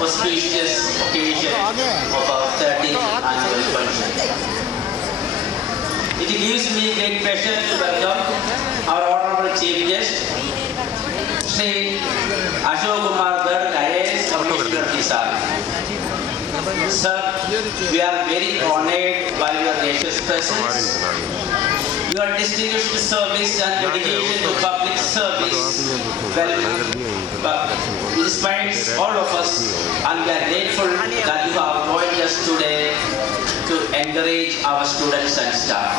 auspicious occasion of our 30th annual function. It gives me great pleasure to welcome our Honorable Chief Guest, Shri Ashok Kumar Garg, IAS, Commissioner Kisar. Sir, we are very honored by your gracious presence. Your distinguished service and dedication to public service inspires all of us, and we are grateful that you have joined us today to encourage our students and staff.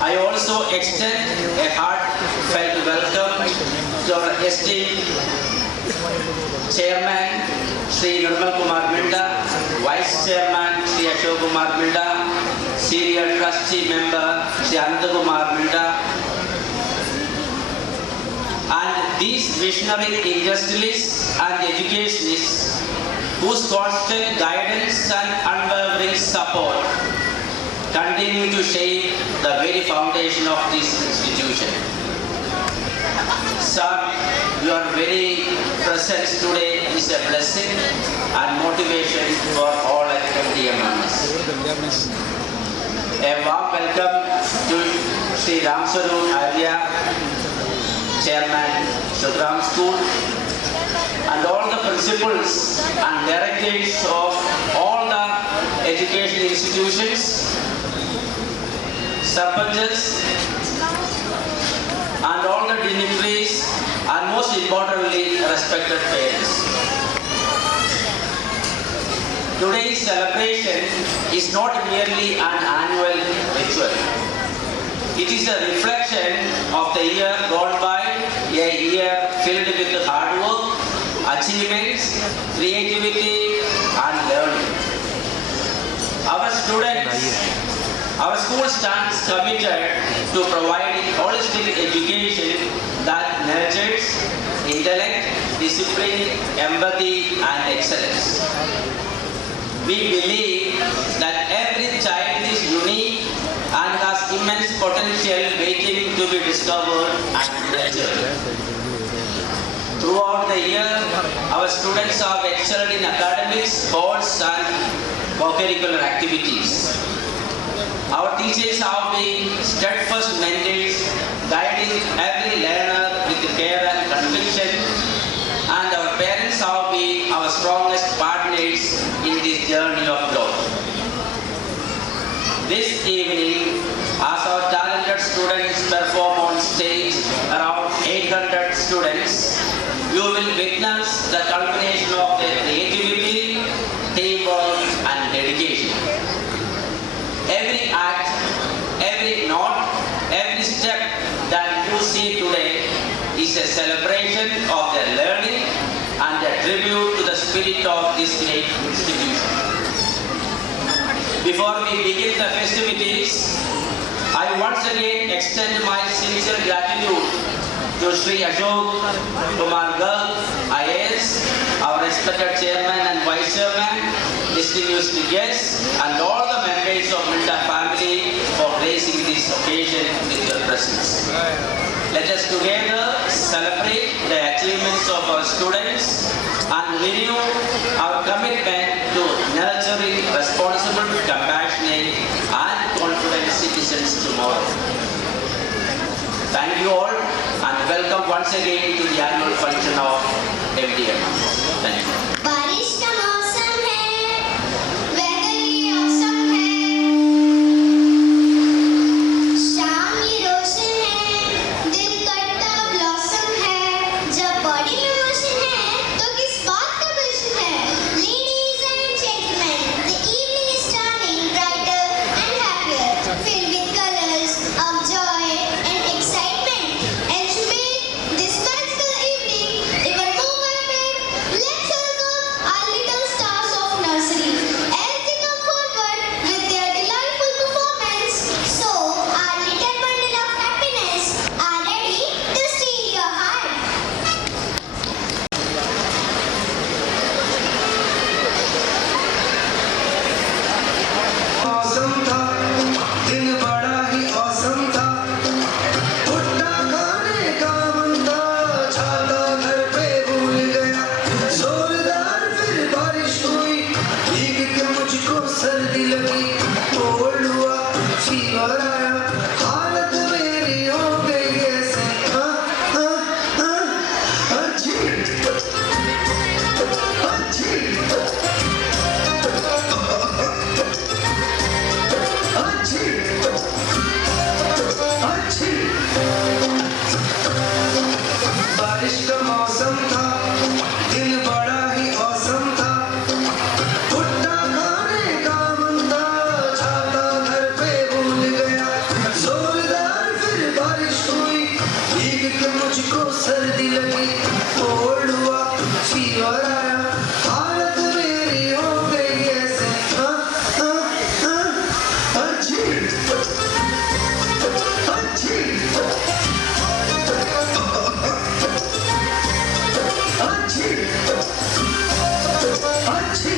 I also extend a heartfelt welcome to our esteemed Chairman, Shri Nirmal Kumar Minda, Vice Chairman, Shri Ashok Kumar Minda, Senior Trustee Member, Shri Anand Kumar Minda, and these visionary industrialists and educationists whose constant guidance and unwavering support continue to shape the very foundation of this institution. Sir, your very presence today is a blessing and motivation for all at MDM members. A warm welcome to Shri Ramswarup Arya, Chairman, Sugram School, and all the principals and directors of all the educational institutions, sarpanches, and all the dignitaries, and most importantly, respected parents. Today's celebration is not merely an annual ritual. It is a reflection of the year gone by, a year filled with hard work, achievements, creativity, and learning. Our school stands committed to providing holistic education that nurtures intellect, discipline, empathy, and excellence. We believe that every child is unique and has immense potential waiting to be discovered and nurtured. Throughout the year, our students have excelled in academics, sports, and co-curricular activities. Our teachers have been steadfast mentors, guiding every learner with care and conviction, and our parents have been our strongest partners in this journey of growth. This evening, as our talented students perform on stage, around 800 students, you will witness the culmination of their creativity, teamwork, and dedication. Every act, every note, every step that you see today is a celebration of their learning and a tribute to the spirit of this great institution. Before we begin the festivities, I once again extend my sincere gratitude to Shri Ashok Kumar Garg, IAS, our respected Chairman and Vice Chairman, distinguished guests, and all the members of Minda family for gracing this occasion with your presence. Let us together celebrate the achievements of our students and renew our commitment to nurturing responsible, compassionate, and confident citizens tomorrow. Thank you all, and welcome once again to the annual function of MDM. Thank you. बारिश का मौसम है, weather ये awesome है, शाम ये रोशन है, दिल करता blossom है, जब body में motion है, तो किस बात का प्रश्न है? Ladies and gentlemen, the evening is turning brighter and happier, filled with colors of joy and excitement, and to make this magical evening even more vibrant, let's all go fever आया, हालत मेरी हो गई ऐसे अच्छी अच्छी अच्छी अच्छी। बारिश का मौसम था, दिन बड़ा ही औसम था, भुट्टा खाने का मन था, छाता घर पे भूल गया, जोरदार फिर बारिश हुई, भीग के मुझको सर्दी लगी, कोल्ड हुआ, फीवर आया, हालत मेरी हो गई ऐसे अच्छी अच्छी अच्छी अच्छी।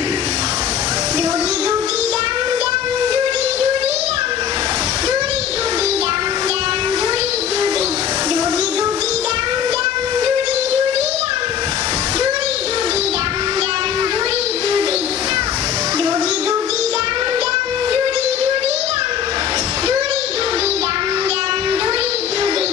Doody doody dum dum, doody doody dum, doody doody dum dum, doody doody, doody doody dum dum, doody doody dum, doody doody dum dum, doody doody, doody doody dum dum, doody doody dum, doody doody dum dum, doody doody.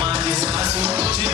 माझी सासू तुझी